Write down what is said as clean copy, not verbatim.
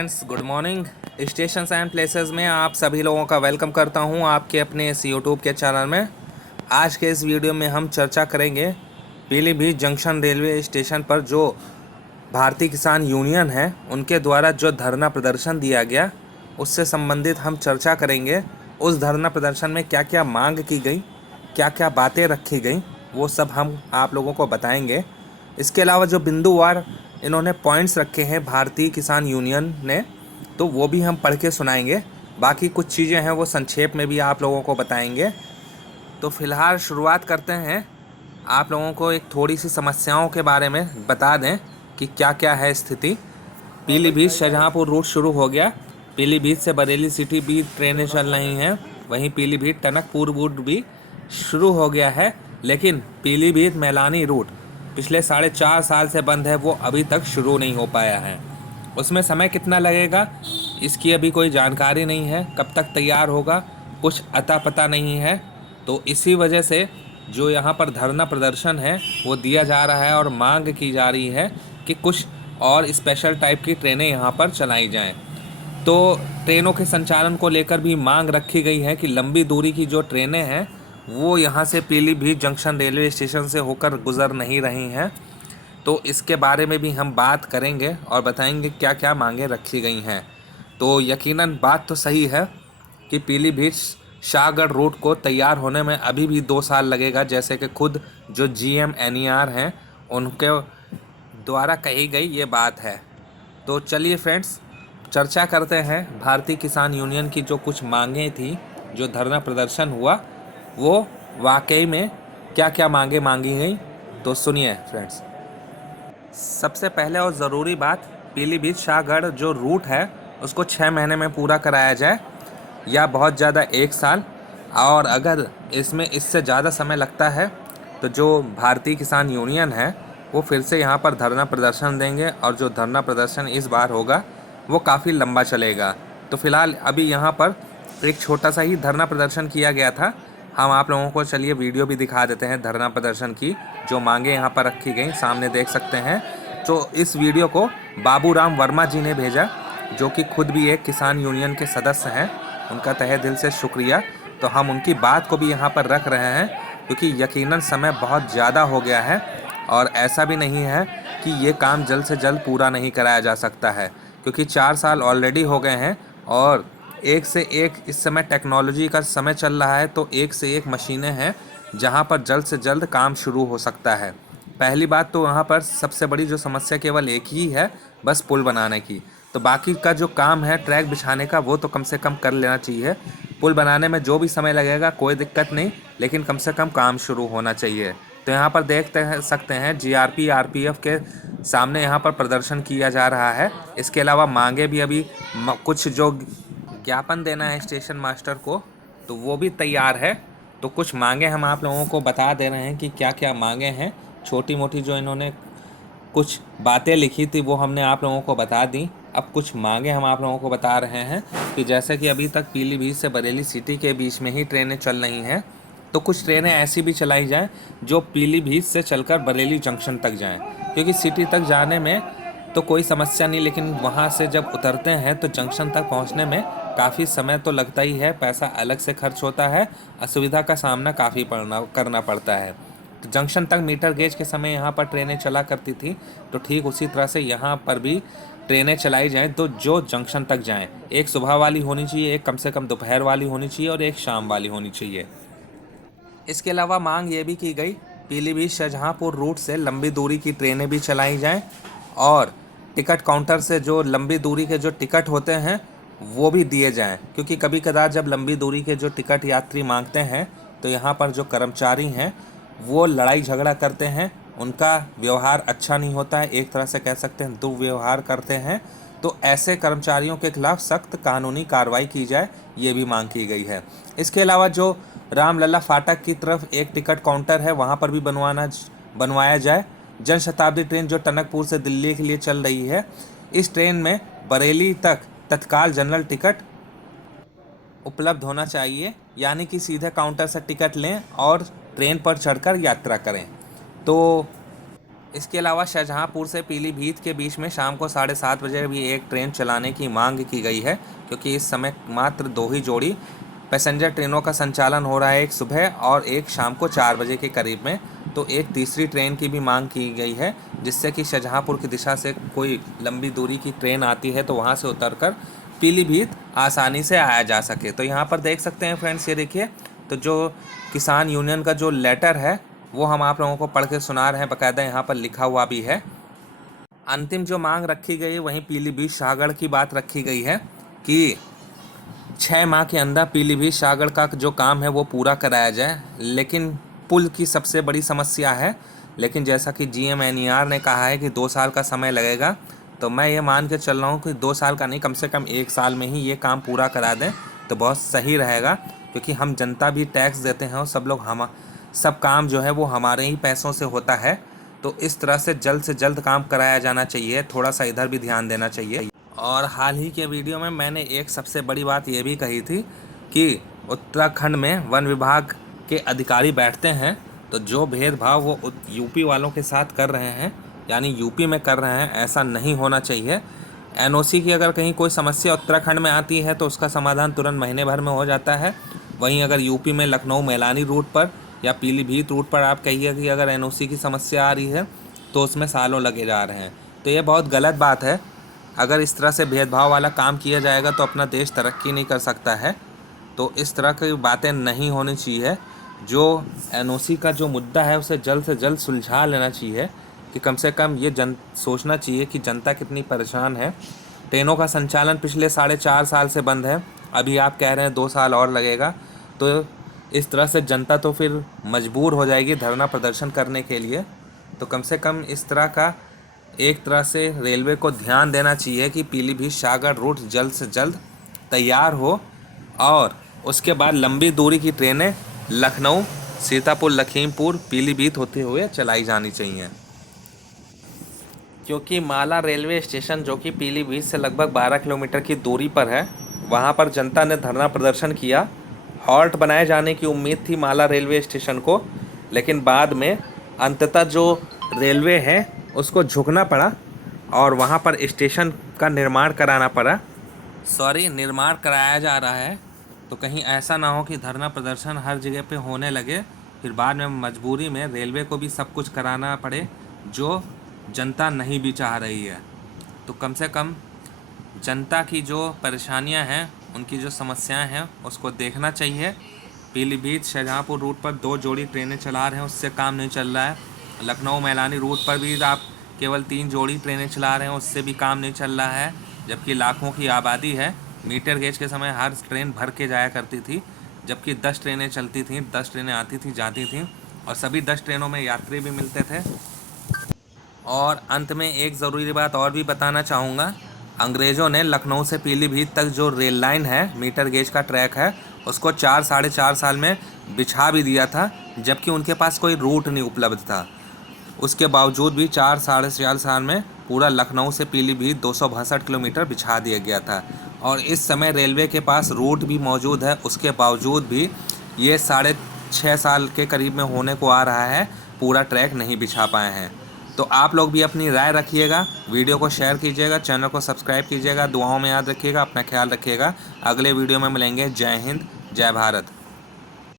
Friends, good morning. Stations and places में आप सभी लोगों का वेलकम करता हूं आपके अपने इस यूट्यूब के चैनल में। आज के इस वीडियो में हम चर्चा करेंगे पीलीभीत जंक्शन रेलवे स्टेशन पर जो भारतीय किसान यूनियन है उनके द्वारा जो धरना प्रदर्शन दिया गया उससे संबंधित हम चर्चा करेंगे। उस धरना प्रदर्शन में क्या क्या मांग की गई, क्या क्या बातें रखी गई, वो सब हम आप लोगों को बताएंगे। इसके अलावा जो बिंदुवार इन्होंने पॉइंट्स रखे हैं भारतीय किसान यूनियन ने, तो वो भी हम पढ़ के सुनाएंगे। बाकी कुछ चीज़ें हैं वो संक्षेप में भी आप लोगों को बताएंगे। तो फिलहाल शुरुआत करते हैं। आप लोगों को एक थोड़ी सी समस्याओं के बारे में बता दें कि क्या क्या है स्थिति। पीलीभीत शाहजहांपुर रूट शुरू हो गया। पीलीभीत से बरेली सिटी भी ट्रेनें चल रही हैं। वहीं पीलीभीत टनकपुर रूट भी शुरू हो गया है, लेकिन पीलीभीत मैलानी रूट पिछले 4.5 साल से बंद है, वो अभी तक शुरू नहीं हो पाया है। उसमें समय कितना लगेगा इसकी अभी कोई जानकारी नहीं है, कब तक तैयार होगा कुछ अता पता नहीं है। तो इसी वजह से जो यहाँ पर धरना प्रदर्शन है वो दिया जा रहा है और मांग की जा रही है कि कुछ और स्पेशल टाइप की ट्रेनें यहाँ पर चलाई जाएं। तो ट्रेनों के संचालन को लेकर भी मांग रखी गई है कि लंबी दूरी की जो ट्रेनें हैं वो यहाँ से पीलीभीत जंक्शन रेलवे स्टेशन से होकर गुजर नहीं रही हैं। तो इसके बारे में भी हम बात करेंगे और बताएंगे क्या क्या मांगें रखी गई हैं। तो यकीनन बात तो सही है कि पीलीभीत शाहगढ़ रूट को तैयार होने में अभी भी 2 साल लगेगा, जैसे कि खुद जो GMNER हैं उनके द्वारा कही गई ये बात है। तो चलिए फ्रेंड्स, चर्चा करते हैं भारतीय किसान यूनियन की जो कुछ मांगें थी, जो धरना प्रदर्शन हुआ वो वाकई में क्या क्या मांगें मांगी गई। तो सुनिए फ्रेंड्स, सबसे पहले और ज़रूरी बात, पीलीभीत शाहगढ़ जो रूट है उसको 6 महीने में पूरा कराया जाए या बहुत ज़्यादा 1 साल। और अगर इसमें इससे ज़्यादा समय लगता है तो जो भारतीय किसान यूनियन है वो फिर से यहाँ पर धरना प्रदर्शन देंगे, और जो धरना प्रदर्शन इस बार होगा वो काफ़ी लंबा चलेगा। तो फिलहाल अभी यहाँ पर एक छोटा सा ही धरना प्रदर्शन किया गया था। हम आप लोगों को चलिए वीडियो भी दिखा देते हैं धरना प्रदर्शन की, जो मांगे यहाँ पर रखी गई सामने देख सकते हैं। तो इस वीडियो को बाबूराम वर्मा जी ने भेजा, जो कि खुद भी एक किसान यूनियन के सदस्य हैं। उनका तहे दिल से शुक्रिया। तो हम उनकी बात को भी यहाँ पर रख रहे हैं क्योंकि यकीनन समय बहुत ज़्यादा हो गया है और ऐसा भी नहीं है कि ये काम जल्द से जल्द पूरा नहीं कराया जा सकता है, क्योंकि 4 साल ऑलरेडी हो गए हैं और एक से एक इस समय टेक्नोलॉजी का समय चल रहा है। तो एक से एक मशीनें हैं जहां पर जल्द से जल्द काम शुरू हो सकता है। पहली बात तो वहां पर सबसे बड़ी जो समस्या केवल एक ही है, बस पुल बनाने की। तो बाकी का जो काम है ट्रैक बिछाने का वो तो कम से कम कर लेना चाहिए। पुल बनाने में जो भी समय लगेगा कोई दिक्कत नहीं, लेकिन कम से कम काम शुरू होना चाहिए। तो यहाँ पर सकते हैं GRP RPF के सामने यहाँ पर प्रदर्शन किया जा रहा है। इसके अलावा मांगे भी अभी कुछ जो ज्ञापन देना है स्टेशन मास्टर को, तो वो भी तैयार है। तो कुछ मांगे हम आप लोगों को बता दे रहे हैं कि क्या क्या मांगे हैं। छोटी मोटी जो इन्होंने कुछ बातें लिखी थी वो हमने आप लोगों को बता दी। अब कुछ मांगे हम आप लोगों को बता रहे हैं कि जैसे कि अभी तक पीलीभीत से बरेली सिटी के बीच में ही ट्रेनें चल रही हैं, तो कुछ ट्रेनें ऐसी भी चलाई जाएं जो पीलीभीत से चलकर बरेली जंक्शन तक जाएं, क्योंकि सिटी तक जाने में तो कोई समस्या नहीं, लेकिन वहाँ से जब उतरते हैं तो जंक्शन तक पहुँचने में काफ़ी समय तो लगता ही है, पैसा अलग से खर्च होता है, असुविधा का सामना काफ़ी करना पड़ता है। तो जंक्शन तक मीटर गेज के समय यहाँ पर ट्रेनें चला करती थी, तो ठीक उसी तरह से यहाँ पर भी ट्रेनें चलाई जाएं तो जो जंक्शन तक जाएं। एक सुबह वाली होनी चाहिए, एक कम से कम दोपहर वाली होनी चाहिए और एक शाम वाली होनी चाहिए। इसके अलावा मांग ये भी की गई पीलीभीत शाहजहांपुर रूट से लंबी दूरी की ट्रेनें भी चलाई जाएं और टिकट काउंटर से जो लंबी दूरी के जो टिकट होते हैं वो भी दिए जाएं, क्योंकि कभी कदार जब लंबी दूरी के जो टिकट यात्री मांगते हैं तो यहाँ पर जो कर्मचारी हैं वो लड़ाई झगड़ा करते हैं, उनका व्यवहार अच्छा नहीं होता है, एक तरह से कह सकते हैं दुर्व्यवहार करते हैं। तो ऐसे कर्मचारियों के खिलाफ सख्त कानूनी कार्रवाई की जाए, ये भी मांग की गई है। इसके अलावा जो रामलला फाटक की तरफ एक टिकट काउंटर है वहाँ पर भी बनवाया जाए। जनशताब्दी ट्रेन जो टनकपुर से दिल्ली के लिए चल रही है, इस ट्रेन में बरेली तक तत्काल जनरल टिकट उपलब्ध होना चाहिए, यानी कि सीधे काउंटर से टिकट लें और ट्रेन पर चढ़कर यात्रा करें। तो इसके अलावा शाहजहाँपुर से पीलीभीत के बीच में शाम को 7:30 बजे भी एक ट्रेन चलाने की मांग की गई है, क्योंकि इस समय मात्र 2 ही जोड़ी पैसेंजर ट्रेनों का संचालन हो रहा है, एक सुबह और एक शाम को 4 बजे के करीब में। तो एक तीसरी ट्रेन की भी मांग की गई है, जिससे कि शाहजहाँपुर की दिशा से कोई लंबी दूरी की ट्रेन आती है तो वहाँ से उतरकर पीलीभीत आसानी से आया जा सके। तो यहाँ पर देख सकते हैं फ्रेंड्स, ये देखिए, तो जो किसान यूनियन का जो लेटर है वो हम आप लोगों को पढ़ के सुना रहे हैं, बाकायदा यहाँ पर लिखा हुआ भी है। अंतिम जो मांग रखी गई है वहीं पीलीभीत शाहगढ़ की बात रखी गई है कि 6 माह के अंदर पीलीभीत शाहगढ़ का जो काम है वो पूरा कराया जाए। लेकिन पुल की सबसे बड़ी समस्या है, लेकिन जैसा कि GMNER ने कहा है कि 2 साल का समय लगेगा, तो मैं ये मान के चल रहा हूँ कि 2 साल का नहीं, कम से कम 1 साल में ही ये काम पूरा करा दें तो बहुत सही रहेगा, क्योंकि हम जनता भी टैक्स देते हैं और सब काम जो है वो हमारे ही पैसों से होता है। तो इस तरह से जल्द काम कराया जाना चाहिए, थोड़ा सा इधर भी ध्यान देना चाहिए। और हाल ही के वीडियो में मैंने एक सबसे बड़ी बात ये भी कही थी कि उत्तराखंड में वन विभाग के अधिकारी बैठते हैं, तो जो भेदभाव वो यूपी वालों के साथ कर रहे हैं, यानी यूपी में कर रहे हैं, ऐसा नहीं होना चाहिए। NOC की अगर कहीं कोई समस्या उत्तराखंड में आती है तो उसका समाधान तुरंत महीने भर में हो जाता है। वहीं अगर यूपी में लखनऊ मैलानी रूट पर या पीलीभीत रूट पर आप कहिए कि अगर NOC की समस्या आ रही है तो उसमें सालों लगे जा रहे हैं। तो ये बहुत गलत बात है। अगर इस तरह से भेदभाव वाला काम किया जाएगा तो अपना देश तरक्की नहीं कर सकता है। तो इस तरह की बातें नहीं होनी चाहिए। जो NOC का जो मुद्दा है उसे जल्द से जल्द सुलझा लेना चाहिए, कि कम से कम ये सोचना चाहिए कि जनता कितनी परेशान है। ट्रेनों का संचालन पिछले 4.5 साल से बंद है, अभी आप कह रहे हैं 2 साल और लगेगा। तो इस तरह से जनता तो फिर मजबूर हो जाएगी धरना प्रदर्शन करने के लिए। तो कम से कम इस तरह का एक तरह से रेलवे को ध्यान देना चाहिए कि पीलीभीत शाहगढ़ रूट जल्द से जल्द तैयार हो, और उसके बाद लंबी दूरी की ट्रेनें लखनऊ, सीतापुर, लखीमपुर, पीलीभीत होते हुए चलाई जानी चाहिए। क्योंकि माला रेलवे स्टेशन, जो कि पीलीभीत से लगभग 12 किलोमीटर की दूरी पर है, वहाँ पर जनता ने धरना प्रदर्शन किया। हॉल्ट बनाए जाने की उम्मीद थी माला रेलवे स्टेशन को, लेकिन बाद में अंततः जो रेलवे है उसको झुकना पड़ा और वहाँ पर स्टेशन का निर्माण कराना पड़ा। निर्माण कराया जा रहा है। तो कहीं ऐसा ना हो कि धरना प्रदर्शन हर जगह पे होने लगे, फिर बाद में मजबूरी में रेलवे को भी सब कुछ कराना पड़े जो जनता नहीं भी चाह रही है। तो कम से कम जनता की जो परेशानियां हैं, उनकी जो समस्याएं हैं, उसको देखना चाहिए। पीलीभीत शाहजहाँपुर रूट पर 2 जोड़ी ट्रेनें चला रहे हैं, उससे काम नहीं चल रहा है। लखनऊ मैलानी रूट पर भी आप केवल 3 जोड़ी ट्रेनें चला रहे हैं, उससे भी काम नहीं चल रहा है। जबकि लाखों की आबादी है। मीटर गेज के समय हर ट्रेन भर के जाया करती थी, जबकि 10 ट्रेनें चलती थीं, 10 ट्रेनें आती थी जाती थीं, और सभी 10 ट्रेनों में यात्री भी मिलते थे। और अंत में एक ज़रूरी बात और भी बताना चाहूँगा। अंग्रेज़ों ने लखनऊ से पीलीभीत तक जो रेल लाइन है, मीटर गेज का ट्रैक है, उसको 4-4.5 साल में बिछा भी दिया था, जबकि उनके पास कोई रूट नहीं उपलब्ध था। उसके बावजूद भी 4-4.5 साल में पूरा लखनऊ से पीलीभीत 262 किलोमीटर बिछा दिया गया था। और इस समय रेलवे के पास रूट भी मौजूद है, उसके बावजूद भी ये 6.5 साल के करीब में होने को आ रहा है, पूरा ट्रैक नहीं बिछा पाए हैं। तो आप लोग भी अपनी राय रखिएगा, वीडियो को शेयर कीजिएगा, चैनल को सब्सक्राइब कीजिएगा, दुआओं में याद रखिएगा, अपना ख्याल रखिएगा। अगले वीडियो में मिलेंगे। जय हिंद, जय भारत।